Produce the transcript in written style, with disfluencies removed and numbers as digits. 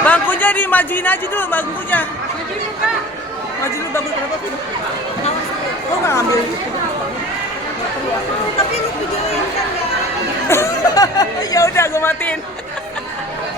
Bangkunya dimajuin aja dulu, bangkunya. Maju dulu bangku kenapa? Kok nggak ngambil? Tapi lu videoin kan ya. Ya udah, gue matiin.